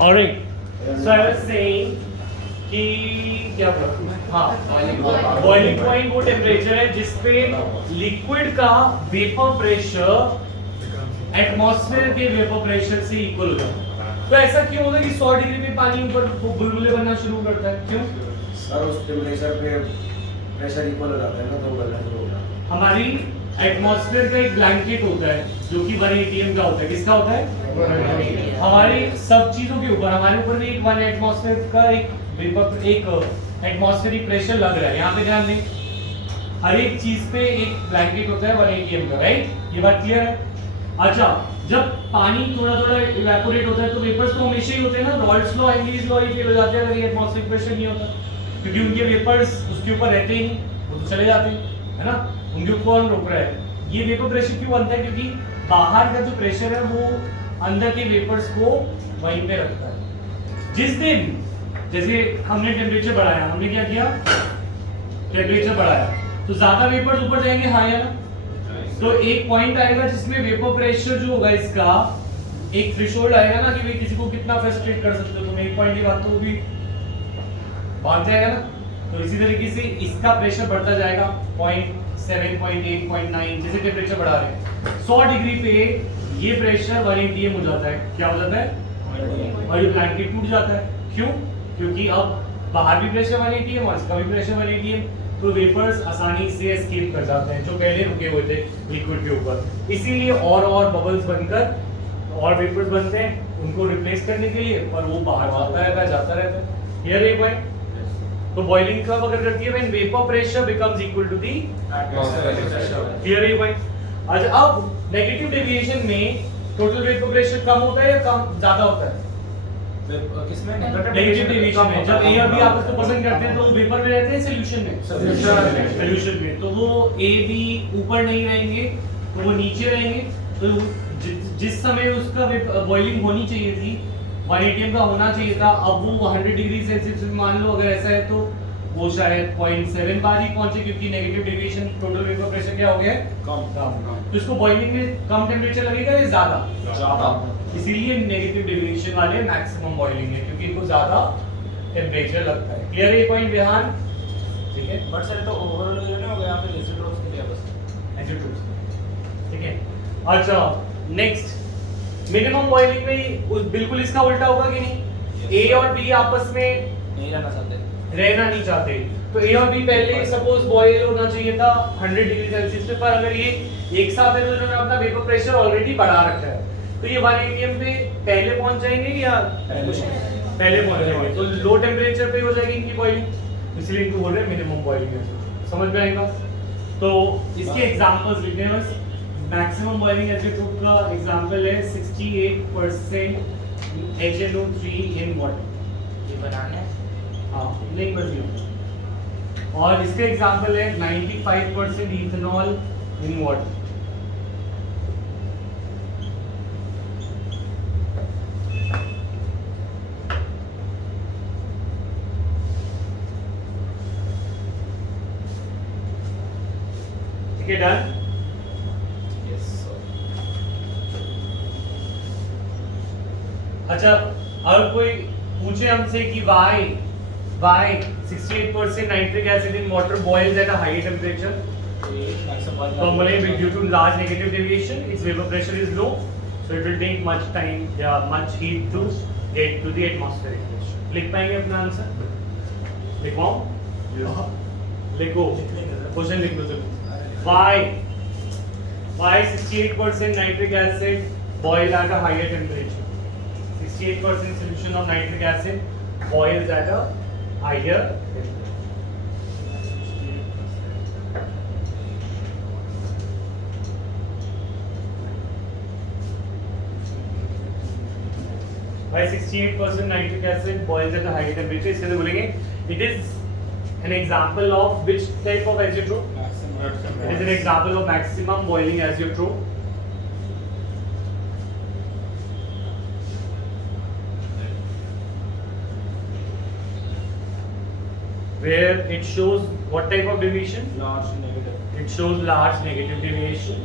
Alright. So I was saying कि क्या बोला? हाँ, बॉइलिंग पॉइंट वो टेम्परेचर है जिसपे लिक्विड का वेपर प्रेशर एटमॉस्फेयर के वेपर प्रेशर से इक्वल हो जाता है। तो ऐसा क्यों होता है कि 100 डिग्री में पानी ऊपर बुलबुले बनना शुरू करता है? क्यों? सर उस टेम्परेचर पे प्रेशर इक्वल हो जाता है ना, तो वो गलना शुरू हो जाता है। हमारी एटमॉस्फेयर का एक ब्लैंकेट होता है जो कि 1 atm का होता है। किसका होता है? हमारी सब चीजों के ऊपर, हमारे ऊपर भी एक 1 एटमॉस्फेयर का एक एटमॉस्फेरिक प्रेशर लग रहा है। यहाँ पे ध्यान दें, हर एक चीज पे एक ब्लैंकेट होता है 1 atm का, राइट? ये बात क्लियर है? अच्छा, जब पानी थोड़ा थोड़ा इवेपोरेट होता है तो वेपर्स तो हमेशा ही होते हैं ना, रॉल्ड्स लॉ एंगलीज लॉ ही फेल हो जाते हैं अगर ये एटमॉस्फेरिक प्रेशर नहीं होता, क्योंकि उनके वेपर्स उसके ऊपर रहते ही नहीं, वो तो चले जाते हैं, है ना? उनके ऊपर कौन रोक रहा है? ये वेपर प्रेशर क्यों बनता है? क्योंकि बाहर का जो प्रेशर है वो अंदर के वेपर्स को वहीं पे रखता है। जिस दिन जैसे हमने टेम्परेचर बढ़ाया, हमने क्या किया? टेम्परेचर बढ़ाया तो ज्यादा वेपर्स ऊपर जाएंगे, हाँ या ना? तो एक पॉइंट आएगा जिसमें वेपर प्रेशर जो होगा इसका एक थ्रेशोल्ड आएगा ना कि भाई किसी को कितना फ्रस्ट्रेट कर सकते हो तुम, एक पॉइंट की बात तो वो भी भाग जाएगा ना। तो इसी तरीके से इसका प्रेशर बढ़ता जाएगा 0.7, 0.8, 0.9 जैसे टेम्परेचर बढ़ा रहे हैं। 100 डिग्री पे ये प्रेशर 1 atm हो जाता है। क्या हो जाता है? और ये ब्लैंकेट टूट जाता है। क्यों? क्योंकि अब बाहर भी प्रेशर 1 atm और इसका भी प्रेशर 1 atm, तो वेपर्स आसानी से एस्केप कर जाते हैं जो पहले रुके हुए थे लिक्विड के ऊपर। इसीलिए और बबल्स बनकर और वेपर्स बनते हैं उनको रिप्लेस करने के लिए, और वो बाहर जाता रहता है। क्लियर है पॉइंट? तो बॉइलिंग कब अगर करती है? When vapour pressure becomes equal to the atmospheric pressure. Clear है पॉइंट? अच्छा, अब नेगेटिव डेविएशन में टोटल वेपर प्रेशर कम होता है या कम ज्यादा होता है? किसमें? नेगेटिव डेविएशन में जब ए और बी आपस में पसंद करते हैं तो वो वेपर में रहते हैं सॉल्यूशन में? सॉल्यूशन में। तो वो ए बी ऊपर नहीं रहेंगे तो वो नीचे रहेंगे। तो जिस समय उसका बॉइलिंग होनी चाहिए थी 1 atm का होना चाहिए था, अब वो 100 डिग्री सेल्सियस में मान लो अगर ऐसा है तो वो शायद 0.7 बार ही पहुंचे, क्योंकि negative deviation total vapour pressure क्या हो गया है? कम। तो इसको बॉइलिंग में कम टेम्परेचर लगेगा या ज्यादा? इसीलिए नेगेटिव डेविएशन वाले मैक्सिमम बॉइलिंग है, क्योंकि इनको ज्यादा टेम्परेचर लगता है। क्लियर है ये पॉइंट बिहान? ठीक है, बट सर तो ओवरऑल जो है हो गया फिर एसिडोस के लिए बस एसिड। ठीक है, अच्छा नेक्स्ट मिनिमम बॉइलिंग में बिल्कुल इसका उल्टा होगा कि नहीं? ए और बी आपस में नहीं रहना नहीं चाहते, तो ए और बी पहले सपोज बॉयल होना चाहिए था 100 डिग्री सेल्सियस पे, पर अगर ये एक साथ है तो इन्होंने अपना वेपर प्रेशर ऑलरेडी बढ़ा रखा है, तो ये 1 atm पे पहले पहुंच जाएंगे या पहले पहुंच जाएंगे? तो लो टेम्परेचर पे हो जाएगी इनकी बॉइलिंग, इसलिए इनको बोल रहे हैं मिनिमम बॉइलिंग है। समझ में आएगा? तो इसके एग्जांपल्स लिखने हैं बस। मैक्सिमम बॉइलिंग एसिडोट का एग्जांपल है 68% HNO3 इन वाटर। ये बनाने हाँ, नहीं बस ये। और इसका एग्जांपल है 95% इथेनॉल इन वाटर। ठीक है, डन? अच्छा, अगर कोई पूछे हमसे कि why 68% nitric acid in water boils at a high temperature, तो हम बोलेंगे due to large negative deviation its vapor pressure is low, so it will take much time या much heat to get to the atmospheric pressure। लिख पाएंगे अपना answer? लिखवाऊं? लिखो, question लिख लो चलो। why 68% nitric acid boil at a higher temperature? 68% solution of nitric acid boils at a higher temperature. Why 68% nitric acid boils at a higher temperature? इसके लिए बोलेंगे it is an example of which type of azeotrope? It is an example of maximum boiling azeotrope. Where it shows what type of deviation? large negative It shows large negative deviation.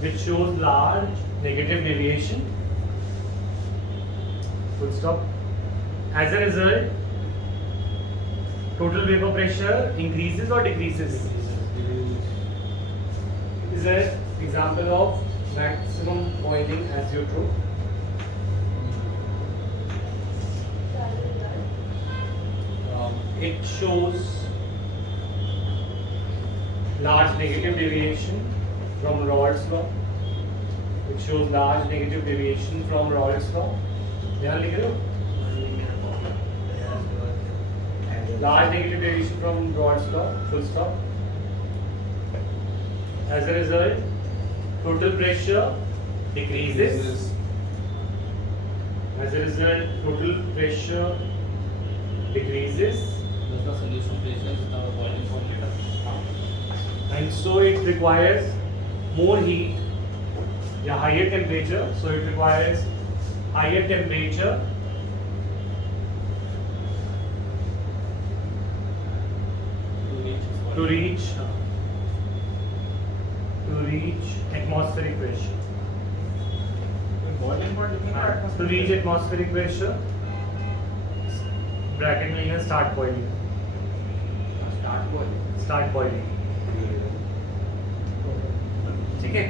Which shows large negative deviation. full stop. As a result, total vapor pressure increases or decreases? Is an example of maximum boiling azeotrope. It shows large negative deviation from Raoult's law. It shows large negative deviation from Raoult's law. ध्यान लिख रहे हो? Large negative deviation from Raoult's law. Full stop. As a result, total pressure decreases. As a result, total pressure decreases. Does the solution pressure is now boiling point later? And so it requires more heat, higher temperature. So it requires higher temperature to reach atmospheric pressure. Boiling point लिखेंगे और To reach atmospheric pressure, bracket में लिखना start boiling. Start boiling. ठीक है,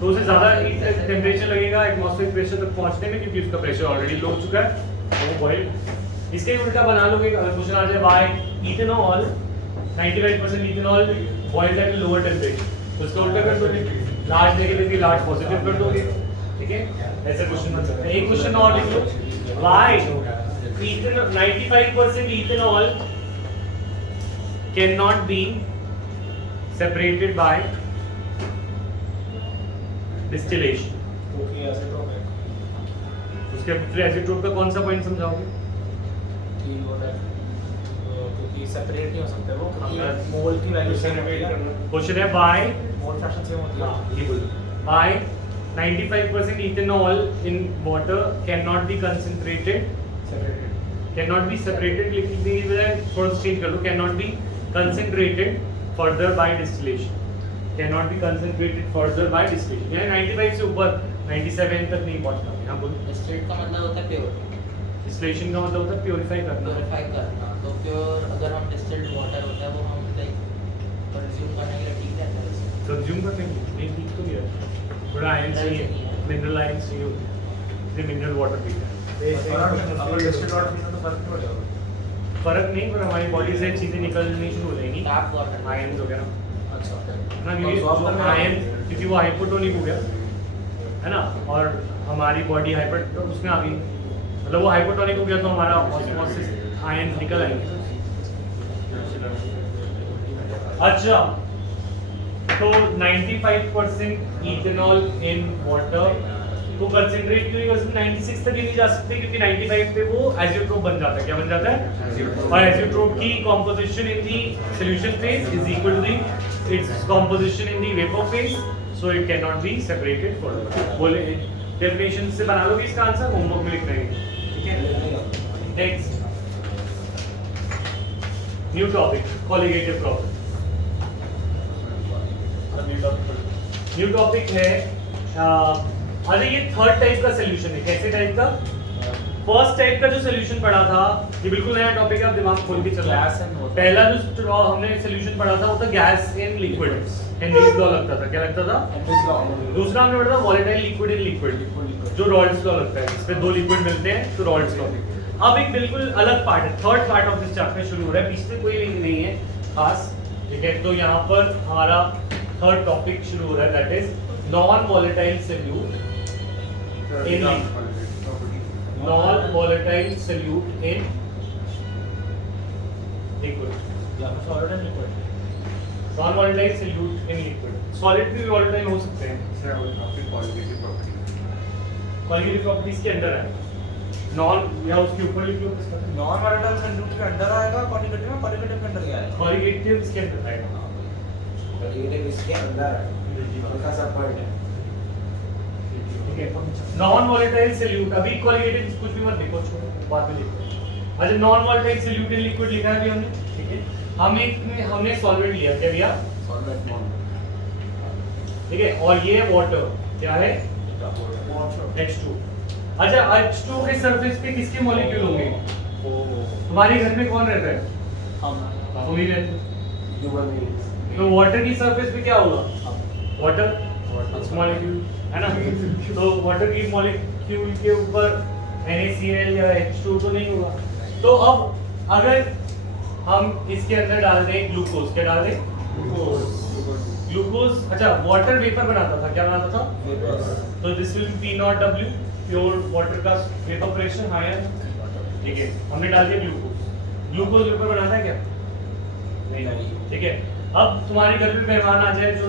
तो उसे ज़्यादा temperature लगेगा एटमॉस्फेरिक प्रेशर तक पहुंचने में, क्योंकि उसका प्रेशर ऑलरेडी लो हो चुका है, तो वो बॉइल। इसके उल्टा बना लोगे, अगर क्वेश्चन आ जाए why ethanol 95% ethanol boiled at lower temperature, तो उसका उल्टा कर दोगे, लार्ज नेगेटिव की लार्ज पॉजिटिव कर दोगे। ठीक है, ऐसा क्वेश्चन बन सकता है। एक क्वेश्चन और लिख लो, why 95% ethanol can not be separated by distillation. क्योंकि एसीटोप है उसके फिर एसीटोप का कौन सा पॉइंट समझाओगे? कि वो क्योंकि सेपरेट नहीं हो सकते वो, क्योंकि अगर मोल की वैल्यू सेम होती है, क्वेश्चन है बाय मोल फ्रैक्शन सेम होती है। ये बोलो, bye 95% ethanol in water cannot be concentrated, cannot be separated, लिखने की बजाय थोड़ा चेंज कर लो, cannot be concentrated further by distillation, cannot be concentrated further by distillation। यानी 95 से ऊपर 97 तक नहीं पहुंचना। यहाँ बोलो, डिस्टिलेट का मतलब होता है प्योर, डिस्टिलेशन का मतलब होता है प्योरीफाई करना। प्योरीफाई करना। तो प्योर अगर हम डिस्टिल्ड वाटर होता है वो हम लाइक कंज्यूम करने के लिए ठीक रहता है वैसे। कंज्यूम करने के लिए नहीं, ठीक तो नहीं रहता, थोड़ा आयन चाहिए, मिनरल आयन चाहिए होते हैं, इसलिए मिनरल वाटर पीते हैं। अगर डिस्टिल्ड वाटर पीना तो फर्क नहीं पड़ेगा। फर्क नहीं, पर हमारी बॉडी से चीजें निकलनी शुरू हो जाएंगी, टैप वाटर आयन वगैरह अच्छा ना, क्योंकि आयन क्योंकि वो हाइपोटोनिक हो गया है ना, और हमारी बॉडी हाइपर उसमें आ गई, मतलब वो हाइपोटोनिक हो गया तो हमारा ऑस्मोसिस आयन निकल आएंगे। अच्छा, तो 95% इथेनॉल इन वाटर को कंसंट्रेट क्यों नहीं कर सकते, 96 तक ही नहीं जा सकते, क्योंकि 95 पे वो एजियोट्रोप बन जाता है। क्या बन जाता है? और एजियोट्रोप की composition in the solution phase is equal to the its composition in the vapour phase, so it can not be separated further. बोले डेफिनेशन से बना लोगे इसका आंसर, होमवर्क में लिख रहे हैं। ठीक है, next new topic, colligative property. New topic है, अरे ये थर्ड टाइप का सॉल्यूशन है। कैसे टाइप का? फर्स्ट टाइप का जो सॉल्यूशन पढ़ा था, ये बिल्कुल नया टॉपिक है, आप दिमाग खोल के चलो। पहला जो हमने सॉल्यूशन पढ़ा था वो था gas in liquid, Henry's law लगता था। क्या लगता था? दूसरा हमने पढ़ा था वॉलेटाइल लिक्विड इन लिक्विड, जो रॉल्ड्स लॉ लगता है, इसमें दो लिक्विड मिलते हैं तो रॉल्ड्स लॉ। अब एक बिल्कुल अलग पार्ट है, third part of this chapter शुरू हो रहा है, पीछे कोई लिंक नहीं है खास। ठीक है, तो यहाँ पर हमारा थर्ड टॉपिक शुरू हो रहा है, that is non volatile solute in non-volatile solute in liquid, solid and liquid. non-volatile solute in liquid, solid भी volatile हो सकते हैं। qualitative properties के अंदर है, non या उसके ऊपर लिख लो, नॉन वॉलेटाइल सॉल्यूट के अंदर आएगा, क्वालिटेटिव में क्वालिटेटिव के अंदर क्या आएगा? qualitative इसके अंदर आएगा। ये इसके अंदर है, हल्का सा पॉइंट है। ठीक है, नॉन वॉलेटाइल सॉल्यूट, अभी क्वालिटेटिव कुछ भी मत देखो, छोड़ो, बाद में देखो। अच्छा, non volatile solute in liquid लिखा है अभी हमने। ठीक है, हमने सॉल्वेंट लिया, क्या लिया? Solvent non. ठीक है, और ये वाटर क्या है? वाटर। H2। अच्छा H2O के सरफेस पे किसके मॉलिक्यूल होंगे? तुम्हारे घर में कौन रहता है? तुम ही रहते हो। Human beings. तो वाटर की सरफेस पे क्या होगा? वाटर मॉलिक्यूल है ना। तो वाटर की मॉलिक्यूल के ऊपर NaCl या H2O तो नहीं होगा। तो अब अगर हम इसके अंदर डाल दें ग्लूकोज, क्या डाल दें? ग्लूकोज। अच्छा वाटर वेपर बनाता था, क्या बनाता था? तो this will be P0W, pure water का वेपर प्रेशर हायर। ठीक है, हमने डाल दिया ग्लूकोज। ग्लूकोज वेपर बनाता है क्या? नहीं। ठीक है, अब तुम्हारे घर पे मेहमान आ जाए जो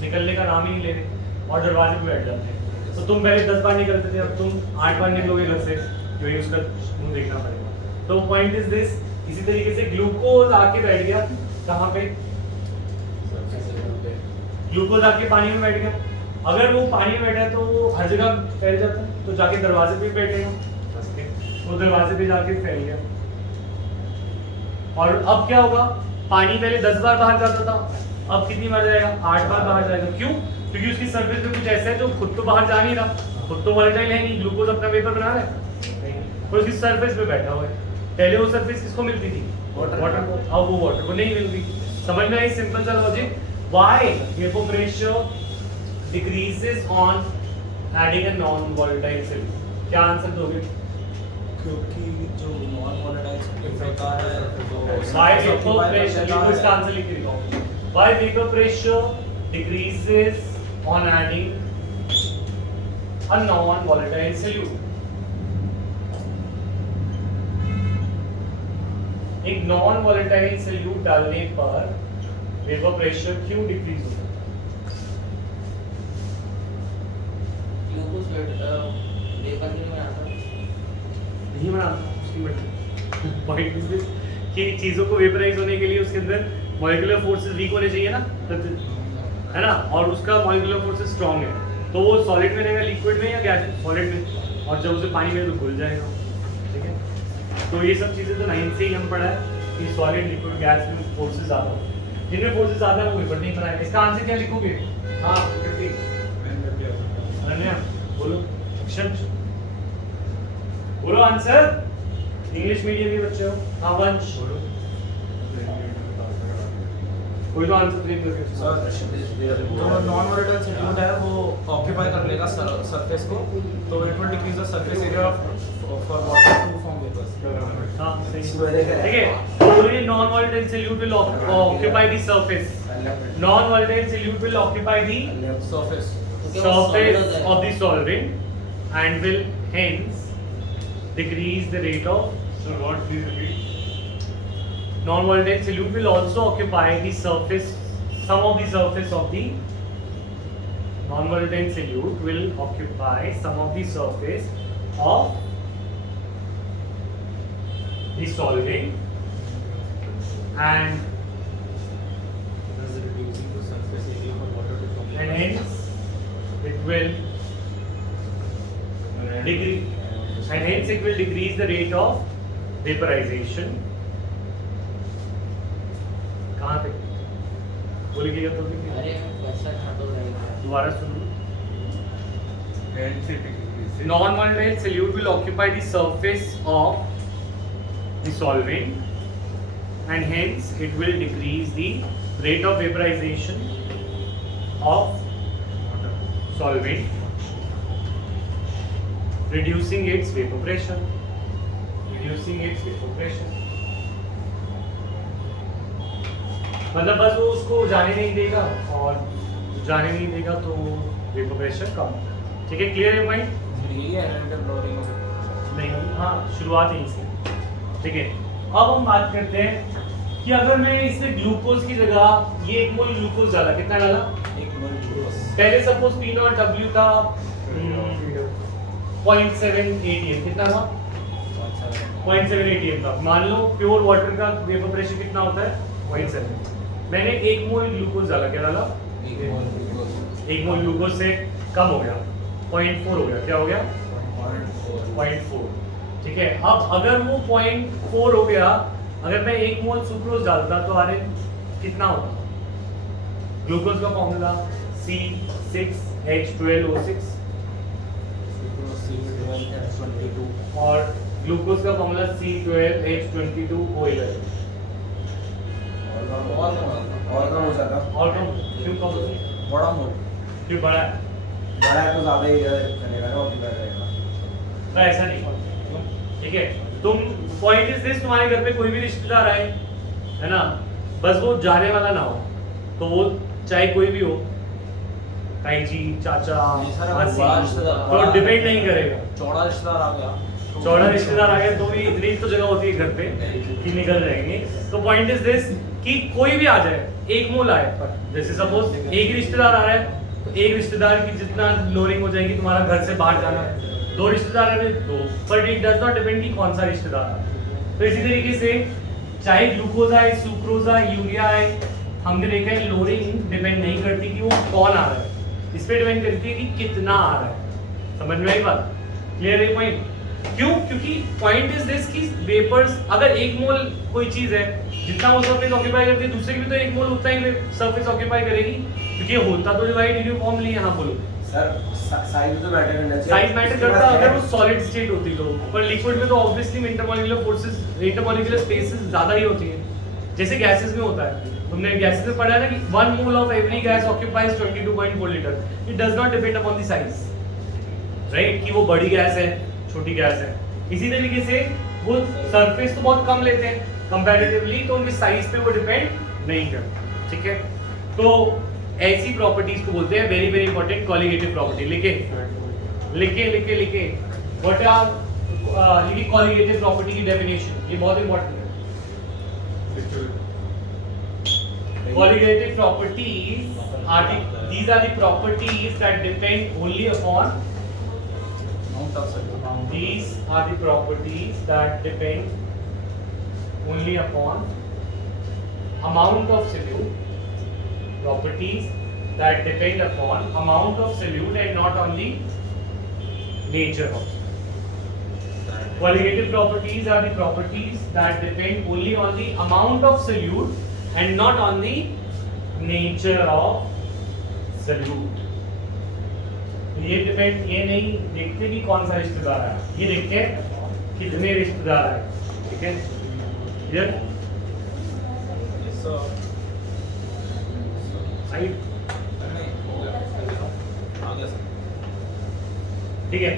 निकलने का नाम ही नहीं ले रहे और दरवाजे पे बैठ जाते हैं, तो तुम पहले 10 बार निकलते थे, अब तुम 8 बार निकलोगे घर से, क्योंकि उसका मुंह देखना पड़ेगा। तो पॉइंट इज दिस, इसी तरीके से ग्लूकोज आके बैठ गया कहाँ पे? ग्लूकोज आके पानी में बैठ गया। अगर वो पानी में बैठा है तो वो हर जगह फैल जाता है, तो जाके दरवाजे पे बैठेगा, वो दरवाजे पे जाके फैल गया। और अब क्या होगा? पानी पहले 10 बार बाहर जाता था, अब कितनी बार जाएगा? 8 बार बाहर जाएगा। क्यों? क्योंकि उसकी सरफेस पे कुछ ऐसा है जो खुद तो बाहर जा नहीं रहा, खुद तो वोलेटाइल है नहीं, ग्लूकोज अपना वेपर बना रहा है, तो उसकी सरफेस पे बैठा हुआ है। पहले वो सरफेस किसको मिलती थी? वाटर को। अब वो वाटर को नहीं मिल रही। समझ में आई सिंपल सा logic? Why vapour pressure decreases on adding a non volatile solute? क्या आंसर दोगे? क्योंकि जो नॉन वोलेटाइल सॉल्यूट होता है Why vapor pressure? You must answer लिख के दिखाओ। Why vapor pressure decreases on adding a non-volatile solute? एक non-volatile solute डालने पर vapor pressure क्यों डिक्रीज होता है? ग्लूकोज वेपर क्यों नहीं बनाता? नहीं बनाता उसकी मर्जी। पॉइंट कि चीजों को वेपराइज होने के लिए उसके अंदर मॉलिक्यूलर फोर्सेस वीक होने चाहिए ना, है ना, और उसका मॉलिक्यूलर फोर्सेस स्ट्रांग है, तो वो सॉलिड में रहेगा, लिक्विड में या गैस? सॉलिड में। और जब उसे पानी में तो घुल जाएगा। ठीक है, तो ये सब चीजें तो 9th से ही हम पढ़ा है कि सॉलिड, लिक्विड, गैस में फोर्सेस ज्यादा होते हैं। जिनमें फोर्सेस ज्यादा है वो वेपर नहीं बनाएगा। इसका आंसर क्या लिखोगे? हाँ अनन्या बोलो, अक्षर बोलो आंसर। इंग्लिश मीडियम के बच्चे हो। हाँ वंश कोई तो आंसर दे दो। जो नॉन वोलेटाइल सॉल्यूट है वो ऑक्यूपाई कर लेगा सरफेस को, तो it will decrease the surface area for water to form vapours. हाँ सही। ठीक है, तो ये non volatile solute will occupy the surface. Non volatile solute will occupy the surface surface of the solvent and will hence decrease the rate of. So what? Please repeat. Non-volatile solute will also occupy the surface. Some of the surface of the non-volatile solute will occupy some of the surface of the solvent and reducing the surface area for water to come. and hence it will decrease, and hence it will decrease the rate of vaporization. कहाँ पे बोल गया तो अरे question हटो रहेगा। दोबारा सुनो। Non-volatile solute will occupy the surface of the solvent and hence it will decrease the rate of vaporization of solvent, reducing its vapor pressure. Reducing its vapor pressure. मतलब बस वो उसको जाने नहीं देगा और जाने नहीं देगा तो वेपर प्रेशर कम होगा। ठीक है, क्लियर है भाई? यही है रैंडम लोअरिंग ऑफ नहीं, हाँ शुरुआत यहीं से। ठीक है, अब हम बात करते हैं कि अगर मैं इसमें ग्लूकोज की जगह ये 1 मोल ग्लूकोज डाला, कितना डाला? 1 मोल ग्लूकोज। पहले सपोज P0W था 0.7 atm, कितना था? 0.7 atm था। मान लो प्योर वाटर का वेपर प्रेशर कितना होता है? 0.7। मैंने 1 मोल ग्लूकोज डाला, क्या डाला? 1 मोल ग्लूकोज। 1 मोल ग्लूकोज से कम हो गया, 0.4 हो गया। क्या हो गया? 0.4। ठीक है, अब अगर वो 0.4 हो गया, अगर मैं 1 मोल सुक्रोज डालता तो आर कितना होता? ग्लूकोज का फॉर्मूला C6H12O6। 22. और ग्लूकोज का फॉर्मूला C12H22O11। और कम हो जाता। और कम क्यों कम होती? बड़ा मोल. क्यों बड़ा है? बड़ा है तो ज़्यादा ही करेगा ना, ऑक्यूपाई करेगा। तो ऐसा नहीं, ठीक है। तुम पॉइंट इज दिस, तुम्हारे घर पे कोई भी रिश्तेदार आए, है ना, बस वो जाने वाला ना हो, तो वो चाहे कोई भी हो, ताई जी, चाचा, नहीं सर, अब मासी, बड़ा रिश्तेदार- तो डिपेंड नहीं करेगा। चौड़ा रिश्तेदार आ गया. चौड़ा रिश्तेदार आ गया तो भी इतनी तो जगह होती है घर पे कि निकल जाएंगे। तो पॉइंट इज दिस कि कोई भी आ जाए, एक मोल आए, जैसे सपोज एक रिश्तेदार आ रहा है, तो एक रिश्तेदार की जितना लोरिंग हो जाएगी तुम्हारा घर से बाहर जाना है, दो रिश्तेदार है तो, but it does not depend कि कौन सा रिश्तेदार है। तो इसी तरीके से चाहे ग्लूकोज आए, सुक्रोज आए, यूरिया आए, हमने देखा है लोरिंग डिपेंड नहीं करती कि वो कौन आ रहा है, इस पे डिपेंड करती है कि कितना आ रहा है। समझ में आई बात? क्लियर है पॉइंट? क्यों? क्योंकि पॉइंट इज दिस कि वेपर्स, अगर एक मोल कोई चीज है, जितना वो सरफेस ऑक्यूपाई करती है, दूसरे की भी तो एक मोल उतना ही सरफेस ऑक्यूपाई करेगी, क्योंकि होता तो डिवाइड यूनिफॉर्मली। यहाँ बोलो सर साइज तो मैटर करना चाहिए। साइज मैटर करता अगर वो सॉलिड स्टेट होती तो, पर लिक्विड में तो obviously intermolecular forces, intermolecular spaces ज्यादा ही होती है, जैसे गैसेस में होता है। तुमने गैसेस में पढ़ा है ना कि 1 mole of every gas occupies 22.4 litre. It does not depend upon the size, right, कि वो बड़ी गैस है, छोटी गैस है। इसी तरीके से वो सरफेस तो बहुत कम लेते हैं कंपैरेटिवली, तो उनके साइज पे वो डिपेंड नहीं करता, ठीक है। तो ऐसी प्रॉपर्टीज को बोलते हैं very very important colligative property. लिखे व्हाट आर लिखिए कॉलिगेटिव प्रॉपर्टी की डेफिनेशन, ये बहुत इंपॉर्टेंट है। Colligative properties are these are the properties that depend only upon, Amount of solute. these are the properties that depend only upon amount of solute, properties that depend upon amount of solute and not on the nature of solute. Colligative properties are the properties that depend only on the amount of solute and not on the nature of solute. ये depend, ये नहीं देखते कि कौन सा रिश्तेदार है, ये देखते हैं कितने रिश्तेदार है, ठीक है। क्लियर? Yes, sir. साइड, नहीं, हो गया. आ गया सर. ठीक है।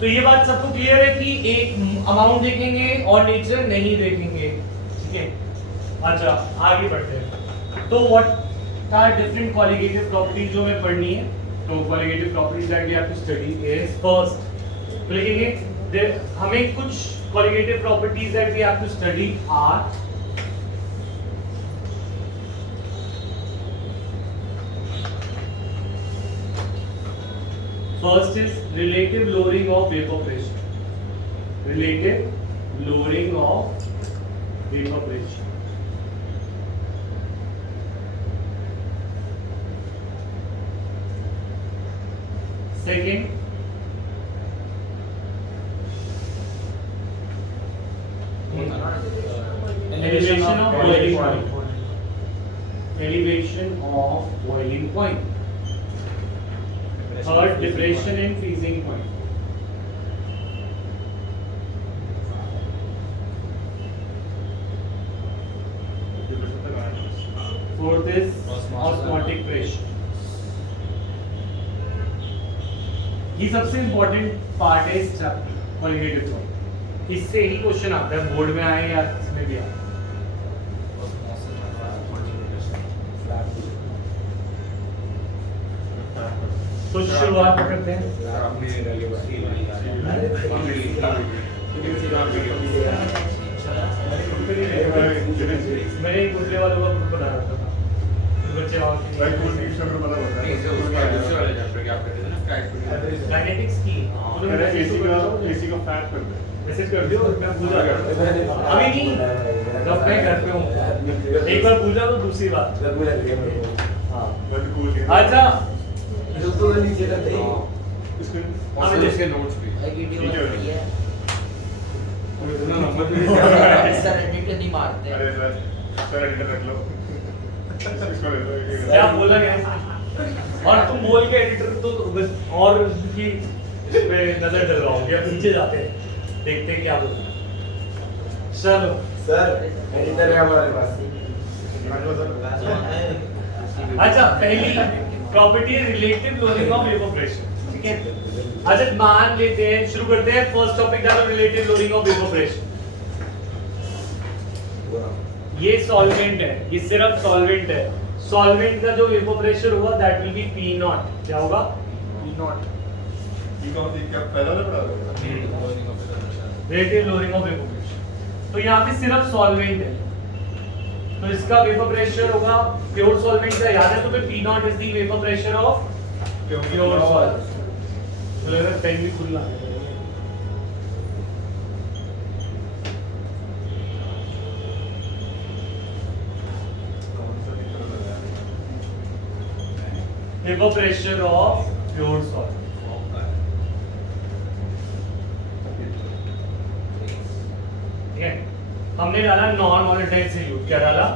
तो ये बात सबको क्लियर है कि एक अमाउंट देखेंगे और नेचर नहीं देखेंगे, ठीक है। अच्छा आगे बढ़ते हैं। तो what are different colligative properties जो हमें पढ़नी है, तो colligative properties that we have to study is first, तो लिखेंगे हमें कुछ colligative properties that we have to study are first is relative lowering of vapor pressure, relative lowering of vapor pressure. Second, elevation of boiling point. Elevation of boiling point. Third, depression and freezing point. Fourth is osmotic pressure. ये सबसे important part है इस colligative का, इससे ही question आता है board में आए या इसमें भी आए। तो शुरुआत करते हैं। मैंने दूसरे वालों का ग्रुप बना रखा था, बच्चे और मैग्नेटिक्स की मैसेज कर दियो, मैं पूजा अभी नहीं, जब मैं घर पे हूँ एक बार पूजा तो दूसरी बात। अच्छा इसके नोट्स भी एक वीडियो बन रही है सर, एडिट नहीं मारते। अरे सर एडिटर रख लो, इसको ले लो। क्या बोला गया और तुम बोल के एडिटर तो और कि मैं नजर डलवाऊंगी, अब नीचे जाते हैं, देखते हैं क्या बोलते हैं। चलो सर एडिटर है हमारे पास। अच्छा, पहली प्रॉपर्टी है relative lowering of vapour pressure, ठीक है। अच्छा मान लेते हैं, शुरू करते हैं, फर्स्ट टॉपिक डालो relative lowering of vapour pressure. ये सॉल्वेंट है, ये सिर्फ सॉल्वेंट है, सॉल्वेंट का जो वेपर प्रेशर होगा that will be P not. क्या होगा? पी नॉट ये कौन सी क्या पहला ना पढ़ा रहे relative lowering of vapour pressure. तो यहाँ पे सिर्फ सॉल्वेंट है, तो इसका वेपर प्रेशर होगा प्योर सॉल्वेंट का, याद है तो फिर P not is the vapour pressure of pure solvent. चलो पेन भी खुलना है। Vapour pressure of pure solvent, ठीक है। हमने डाला नॉन वोलेटाइल सॉल्यूट, क्या डाला?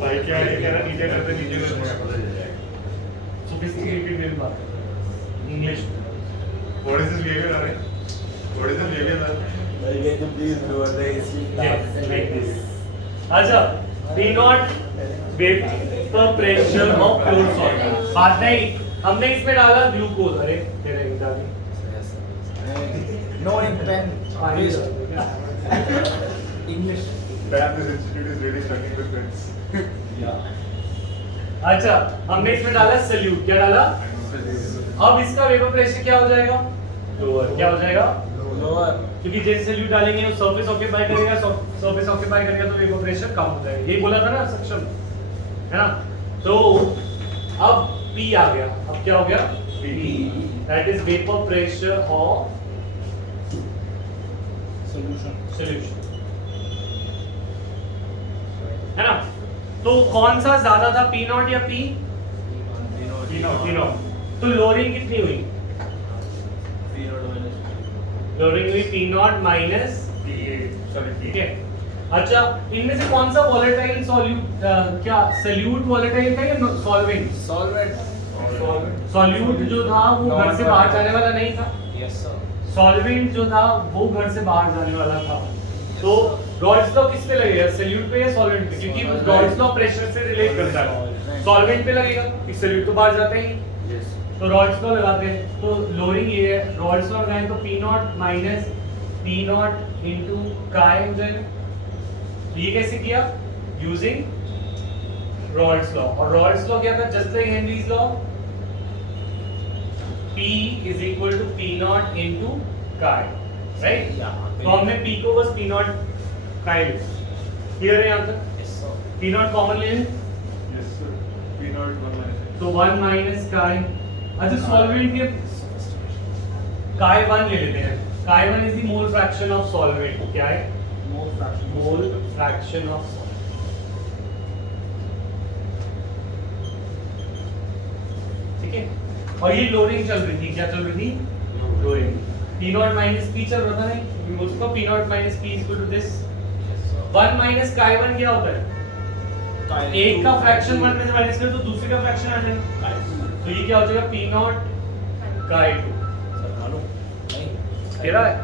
भाई क्या ये कह रहा नीचे करते नीचे सोफिस्टिकेटेड वे में बात इंग्लिश में। व्हाट इज दिस बिहेवियर अरे what is this behaviour sir please lower the AC like this. अच्छा, P not vapour pressure of pure solvent, बात नहीं, हमने इसमें डाला ग्लूकोज। अरे तेरे डाली no in pen English Damn, this institute is really struggling with pens. अच्छा, हमने इसमें डाला सल्यूट, क्या डाला? अब इसका वेपर प्रेशर क्या हो जाएगा? लोअर। क्या हो जाएगा? लोअर, क्योंकि जैसे सल्यूट डालेंगे वो सरफेस ऑक्यूपाई करेगा, सरफेस ऑक्यूपाई करेगा तो वेपर प्रेशर कम हो जाएगा। यही बोला था ना सक्षम, है ना? तो अब P आ गया, अब क्या हो गया? P, that is vapor pressure of solution, है ना? तो कौन सा ज्यादा था, P नॉट या P? P not. तो लोअरिंग कितनी हुई? लोअरिंग हुई P नॉट माइनस, ठीक है। अच्छा, इनमें से कौन सा वोलेटाइल सॉल्यूट, क्या सॉल्यूट वोलेटाइल था या सॉल्वेंट? सॉल्वेंट सॉल्यूट जो था वो घर से बाहर जाने वाला नहीं था, यस सर। सॉल्वेंट जो था वो घर से बाहर जाने वाला था। तो रॉल्स लॉ किस पे लगेगा, सॉल्यूट पे या सॉल्वेंट पे? क्योंकि रॉल्स लॉ प्रेशर से रिलेट करता है, सॉल्वेंट पे लगेगा कि सॉल्यूट तो बाहर जाते ही, तो रॉल्स लॉ लगाते हैं। तो लोअरिंग ये है, रॉल्स लॉ लगाएं तो P naught minus P naught into chi हो जाएगा। तो ये कैसे किया? यूजिंग रॉल्स लॉ, और रॉल्स लॉ क्या था? Just like Henry's law, P is equal to P naught into chi, right? तो हमने P को बस P नॉट काय लिया, क्लियर है यहाँ तक? Yes sir. P not common ले लें Yes sir. P naught 1 minus. तो 1 माइनस काय। अच्छा, सॉल्वेंट के काय 1 ले लेते हैं। काय 1 is the mole fraction of solvent. क्या है? मोल फ्रैक्शन ऑफ सॉल्वेंट, ठीक है। और ये लोअरिंग चल रही थी, क्या चल रही थी? Lowering. P naught minus P चल रहा था, नहीं उसको P naught minus P equal to this 1 minus chi 1 क्या होता है? एक का फ्रैक्शन 1 में से माइनस करें तो दूसरे का फ्रैक्शन आ जाएगा, तो ये क्या हो जाएगा? P naught chi 2। सर मालूम नहीं तेरा है?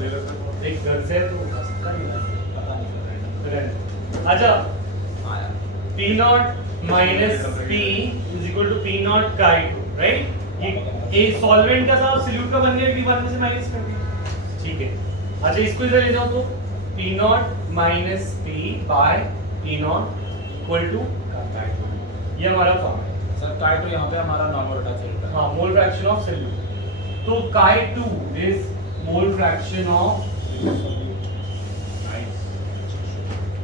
ले लेते हैं। एक घर से है तो पता नहीं। अच्छा, आया P naught minus P is equal to P naught chi 2, right? ये सॉल्वेंट का था, सॉल्यूट का बन गया कि 1 में से माइनस कर दिया, ठीक है। अच्छा, इसको इधर ले जाओ तो P naught minus P by P naught equal to, ये हमारा फॉर्म है सर। काय तो यहाँ पे हमारा नॉन वोलेटाइल सॉल्यूट है। हाँ, मोल फ्रैक्शन ऑफ सॉल्यूट। तो काय 2 इज मोल फ्रैक्शन ऑफ।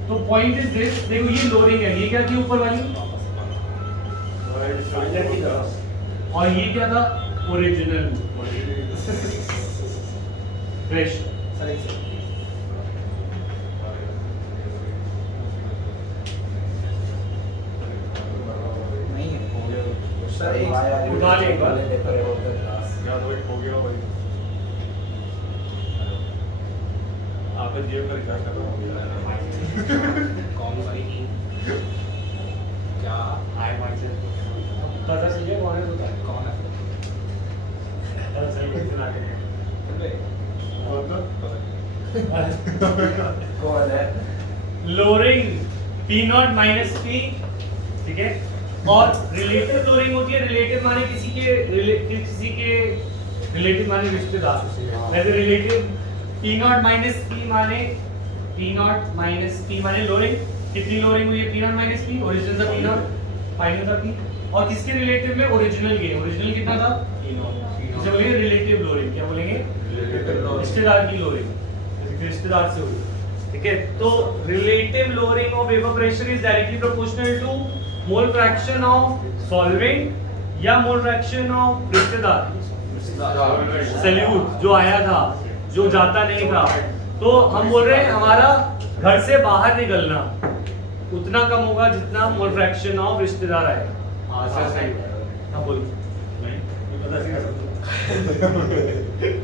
तो पॉइंट इज दिस, देखो ये लोअरिंग है, ये क्या थी ऊपर वाली, और ये क्या था? Original pressure. सर एक सेकंड। नहीं है हो गया सर। एक उठा ले एक बार। या तो एक हो गया भाई। आपका जियो का रिचार्ज खत्म हो गया कौन भाई क्या पता चलिए कौन है बता कौन है पता चल गया इतना आगे कौन है? Lowering P not minus P, ठीक है। और रिलेटिव लोअरिंग होती है, रिलेटिव माने किसी के रिलेटिव माने रिश्तेदार। वैसे relative P not minus P माने लोअरिंग। कितनी लोअरिंग हुई है? P not minus P, original था पी नॉट, फाइनल था पी। और किसके रिलेटिव में? ओरिजिनल के। ओरिजिनल कितना था? इसे बोलेंगे रिलेटिव लोअरिंग। क्या बोलेंगे? रिश्तेदार की लोअरिंग, रिश्तेदार से हुई, ठीक है। तो relative lowering of vapour pressure is directly proportional to mole fraction of solvent या मोल फ्रैक्शन ऑफ रिश्तेदार। सल्यूट जो आया था, जो जाता नहीं था। तो हम बोल रहे हैं हमारा घर से बाहर निकलना उतना कम होगा जितना मोल फ्रैक्शन ऑफ रिश्तेदार आएगा। हाँ बोलो।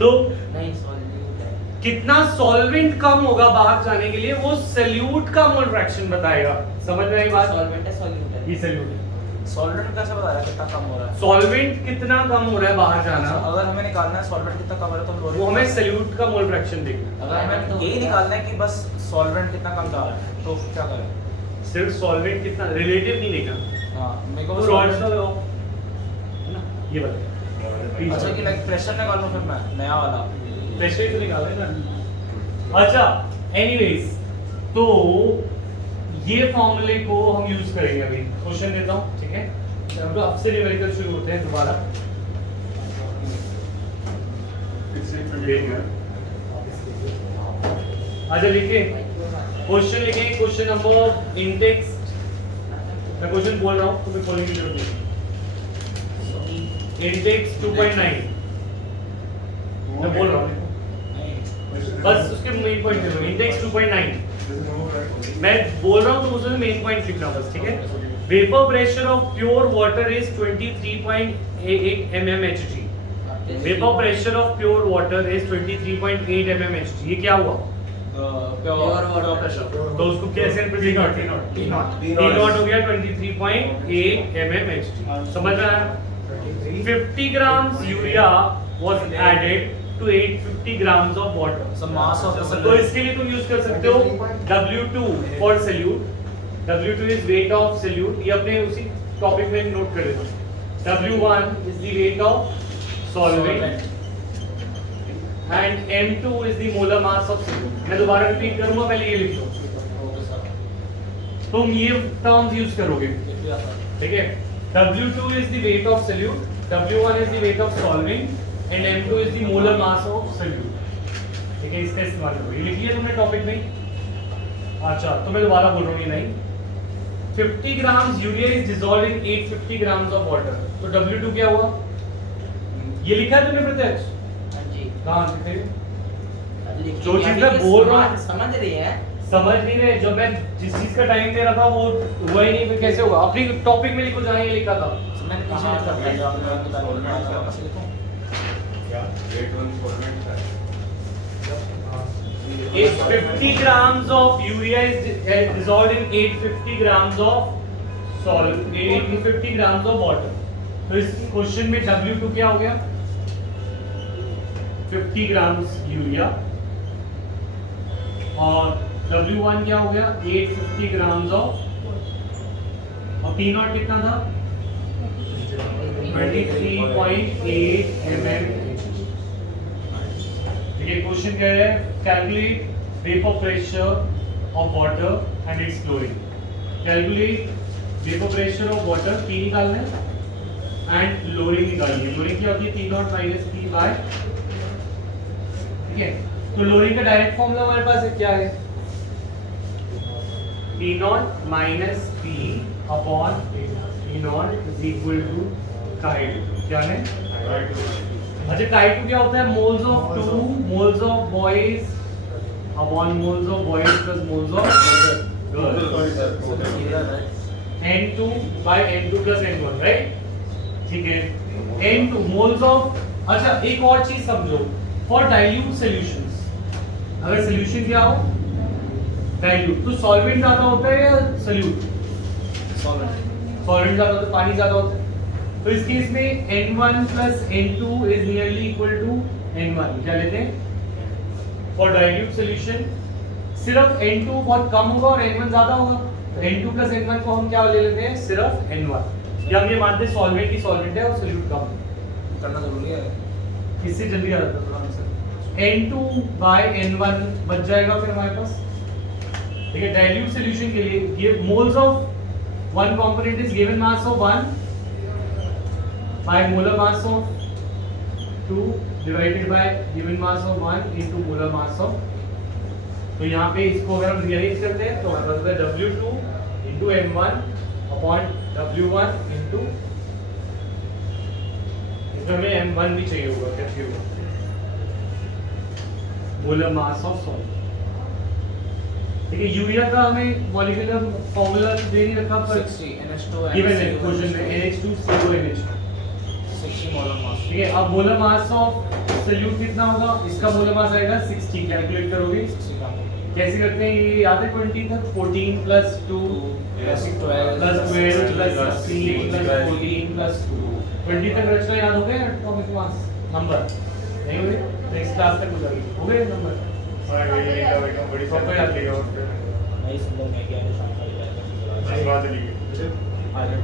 तो नहीं सॉल्यूट है। कितना सॉल्वेंट कम होगा बाहर जाने के लिए, वो सल्यूट का मोल फ्रैक्शन बताएगा। समझ में आई बात? सॉल्वेंट है, सॉल्यूट है। ये सल्यूट है। सॉल्वेंट कैसे बताया कितना कम हो रहा है? सॉल्वेंट कितना कम हो रहा है बाहर जाना, अगर हमें निकालना है सॉल्वेंट कितना कम हो रहा है तो हम वो हमें सल्यूट का मोल फ्रैक्शन देखना। अगर हमें यही निकालना है कि बस सॉल्वेंट कितना कम जा रहा है तो क्या करें? सिर्फ सॉल्वेंट कितना, रिलेटिव नहीं देखना। हाँ मेरे को तो रॉड्स का लगाओ, है ना? ये बताओ अच्छा कि लाइक प्रेशर निकाल लो फिर मैं नया वाला प्रेशर तो निकाल लेना। अच्छा एनीवेज, तो ये फॉर्मूले को हम यूज करेंगे। अभी क्वेश्चन देता हूँ, ठीक है। अब अब से न्यूमेरिकल शुरू होते हैं दोबारा। अच्छा लिखिए क्वेश्चन, लिखिए क्वेश्चन नंबर इन टेक्स्ट। मैं क्वेश्चन बोल रहा हूँ, तुम्हें खोलने की जरूरत नहीं। इंडेक्स 2.9 मैं बोल रहा हूँ, बस उसके मेन पॉइंट लिखो। इंडेक्स 2.9 मैं बोल रहा हूँ तो उसमें मेन पॉइंट लिखना बस, ठीक है। Vapour pressure of pure water is 23.88 mmHg। Vapour pressure of pure water is 23.8 mmHg। ये क्या हुआ? प्योर वाटर प्रेशर तो उसको कैसे रिप्रेजेंट करते हैं? P नॉट P नॉट हो गया 23.8 mmHg। समझ में आया? 50 grams urea was added to 850 grams of water. So mass of the तो इसके लिए तुम यूज कर सकते हो W2 for solute. W2 is weight of solute. ये अपने उसी टॉपिक में नोट कर लेना। W1 is the weight of solvent and M2 is the molar mass of solute. मैं दोबारा रिपीट करूंगा, पहले ये लिख लो। तुम ये टर्म्स यूज करोगे, ठीक है। W2 is the weight of solute, W1 is the weight of solvent and M2 is the molar mass of solute, ठीक है। इसका इस्तेमाल करो। ये लिख लिया तुमने टॉपिक में? अच्छा तो मैं दोबारा बोल रहा हूँ, ये नहीं। 50 grams urea is dissolved in 850 grams of water। तो W2 क्या हुआ? ये लिखा है तुमने प्रत्यक्ष? हाँ जी। कहाँ लिखे? लिखिए, जो चीज़ यानी मैं कि बोल रहा हूँ समझ रहे हैं। समझ नहीं रहे। जब मैं जिस चीज का टाइम दे रहा था वो हुआ ही नहीं, फिर कैसे होगा? अपनी टॉपिक में लिखो जहाँ ये लिखा था। मैंने पीछे लिखा था जो आपने बताया था, लिखो क्या रेट 1 सॉल्वेंट है? ये 50 grams of urea is dissolved in 850 grams of solvent, 850 grams of water। तो इस क्वेश्चन में W2 क्या हो गया? 50 grams यूरिया और W1 क्या हो गया? 850 grams of, और P नॉट कितना था? 23.8 mm। ये क्वेश्चन क्या है? Calculate vapour pressure of water and its flowing. Calculate vapour pressure of water, P निकालना है एंड लोअरिंग निकालनी है। लोअरिंग क्या होती है? P naught minus P by, ठीक है। तो लोअरिंग का डायरेक्ट फॉर्मूला हमारे पास है, क्या है? P naught minus P upon P naught is equal to chi2। क्या है? अच्छा chi2 क्या होता है? Moles of 2 moles of boys upon moles of boys plus moles of girls. N2 by N2 plus N1, राइट? ठीक है। N2 मोल्स ऑफ, अच्छा एक और चीज समझो, फॉर डाइल्यूट सॉल्यूशंस अगर सोल्यूशन क्या हो डाइल्यूट, तो सॉल्वेंट ज्यादा होता है या सोल्यूट? सॉल्वेंट ज्यादा होता है, पानी ज्यादा होता है। तो इस केस में N1 plus N2 is nearly equal to N1, क्या लेते हैं फॉर डाइल्यूट सोल्यूशन? सिर्फ N2 बहुत कम होगा और N1 ज्यादा होगा, तो N2 plus N1 को हम क्या ले लेते हैं, सिर्फ N1, या हम ये मानते हैं सॉल्वेंट ही सॉल्वेंट है और सोल्यूट कम है। करना जरूरी है, इससे जल्दी आ जाता है थोड़ा आंसर। N2 by N1 बच जाएगा फिर हमारे पास। ठीक है, डाइल्यूट सॉल्यूशन के लिए ये moles of one component is given mass of 1 by molar mass of 2 divided by given mass of 1 into molar mass of, तो यहाँ पे इसको अगर हम रिअरेंज करते हैं तो हमारे पास होता है W2 into M1 upon W1 into, इसमें हमें M1 भी चाहिए होगा, क्या चाहिए होगा, मोलर मास ऑफ सॉल्ट। ठीक है, यूरिया का हमें मॉलिक्यूलर फॉर्मूला दे नहीं रखा पर 60 NH2 गिवन है क्वेश्चन में NH2CO NH2। 60 molar mass. ठीक है, अब मोलर मास ऑफ सोल्यूट कितना होगा, इसका मोलर मास आएगा 60, कैलकुलेट करोगे 60 ग्राम। कैसे करते हैं, ये याद है 20 तक, 14 plus 2 Plus 12 plus 12 plus 16 plus 14 plus 2, 20 तक रचना याद हो गया एटॉमिक मास नंबर? नहीं हुए, नेक्स्ट क्लास तक हो जाएगी, हो गए नंबर? हाँ ये बेटा बड़ी प्रॉपर याद लिया और फिर नहीं सुंदर मैं क्या है शाम का बस बात ली आगे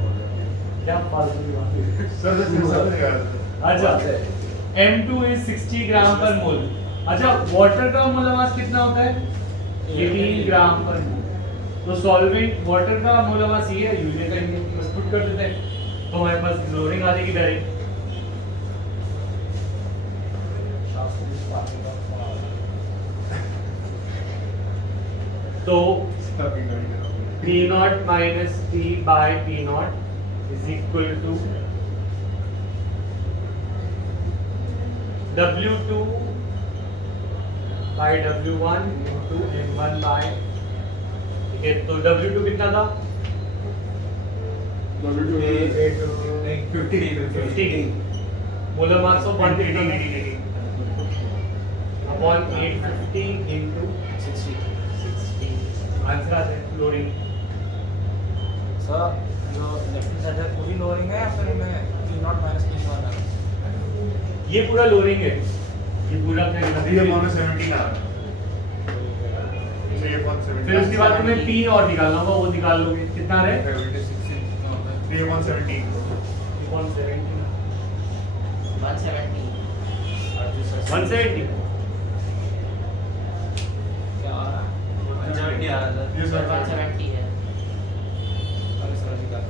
क्या फालतू की बात है। सर सब यार अच्छा, M2 is 60 ग्राम पर मोल। अच्छा, वाटर का मोलर मास कितना होता है, 18 ग्राम पर मोल। तो सॉल्वेंट वाटर का मोलर मास ये है, यूरिया का सब्स्टिट्यूट कर देते हैं तो हमारे पास क्लोरीन आ जाएगी डायरेक्ट। तो P naught minus P by P naught is equal to W2 by W1 into M1 by, ठीक है, तो W2 कितना था, 50, molar mass of 180 upon 850 into 60 answer आता है क्लोरीन। सर जो लेफ्ट साइड है पूरी लोअरिंग है या फिर मैं P0 minus P1 है? ये पूरा लोरिंग है, ये पूरा अभी ये माइनस 17 आ रहा है, ये 17। फिर उसके बाद तुम्हें P और निकालना होगा, वो निकाल लोगे, कितना रहे 3 170 170 170 क्या आ रहा है? 170 आ रहा था, ये सर 170 है। अरे सर निकाल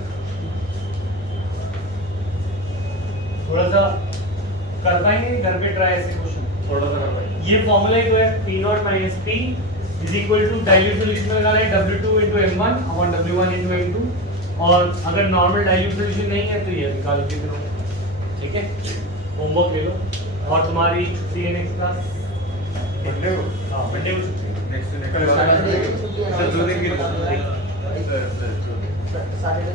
थोड़ा सा कर पाएंगे घर पे ट्राई ऐसे क्वेश्चन? थोड़ा सा कर भाई। ये फॉर्मूला ही तो है, P0 minus P is equal to dilute solution में लगाना है W2 into M1 upon W1 into M2, और अगर नॉर्मल डाइल्यूट सॉल्यूशन नहीं है तो ये निकाल के करो। ठीक है, होमवर्क ले लो, और तुम्हारी छुट्टी है नेक्स्ट क्लास मंडे को हाँ मंडे को छुट्टी है। नेक्स्ट Saturday छुट्टी है ना? सर 2 दिन की Saturday